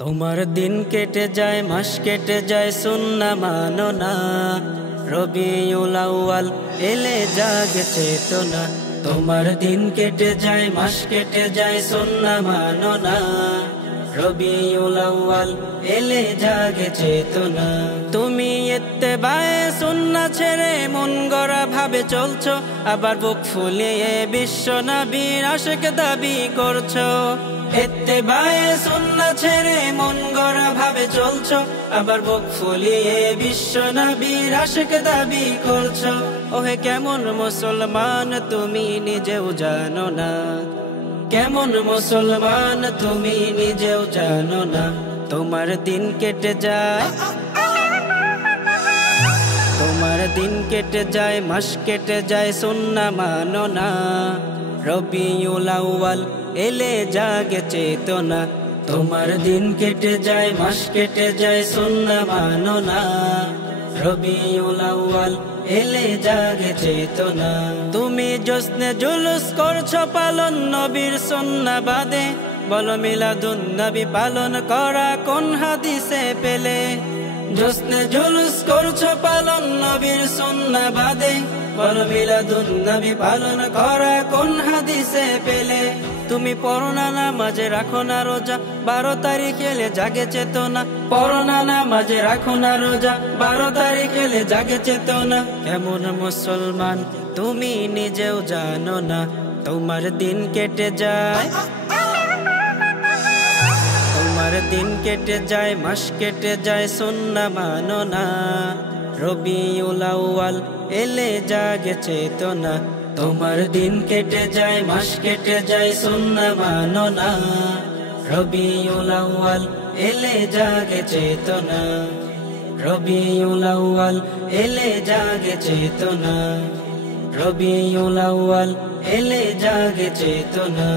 তোমার দিন কেটে যায়, মাস কেটে যায়, সুন্নাহ মানো না। রবিউল আউয়াল এলে জাগে চেতনা। তোমার দিন কেটে যায়, মাস কেটে যায়, সুন্নাহ মানো না। রবিউল আউয়াল এলে জাগে চেতনা। তুমি ইত্তেবায়ে সুন্নাহ ছেড়ে মন গড়া ভাবে চলছো, আবার বুক ফুলিয়ে বিশ্ব নবীর আশিক দাবি করছো। ইত্তেবায়ে সুন্নাহ ছেড়ে মন গড়া ভাবে চলছো, আবার বুক ফুলিয়ে বিশ্ব নবীর আশিক দাবি করছো। ওহে কেমন মুসলমান তুমি নিজেও জানো না, কেমন মুসলমান তুমি নিজেও জানো না। তোমার দিন কেটে যায়, তোমার দিন কেটে যায়, মাস কেটে যায়, সুন্নাহ মানো না। রবিউল আউয়াল এলে জাগে চেতনা। তোমার দিন কেটে যায়, মাস কেটে যায়, সুন্নাহ মানো না। রবিউল আউয়াল এলে জাগে চেতনা। তুমি জশ্নে জুলুস করছো পালন নবীর সুন্নাহ বাদে, বলো মিলাদুন নবী পালন করা কোন হাদিসে পেলে? জশ্নে জুলুস করছো পালন নবীর সুন্নাহ বাদে, বলো মিলাদুন নবী পালন করা কোন হাদিসে পেলে? তুমি পড়ো না নামাজে রাখো না রোজা, 12 তারিখ এলে জাগে চেতনা। পড়ো না নামাজে রাখো না রোজা, 12 তারিখ এলে জাগে চেতনা। কেমন মুসলমান তুমি নিজেও জানো না। তোমার দিন কেটে যায়, তোমার দিন কেটে যায়, মাস কেটে যায়, সুন্নাহ মানো না। রবিউল আউয়াল এলে জাগে চেতনা। তোমার দিন কেটে যায়, মাস কেটে যায়, সুন্নাহ মানো না। রবিউল আউয়াল এলে জাগে চেতনা। রবিউল আউয়াল এলে জাগে চেতনা। রবিউল আউয়াল এলে জাগে চেতনা।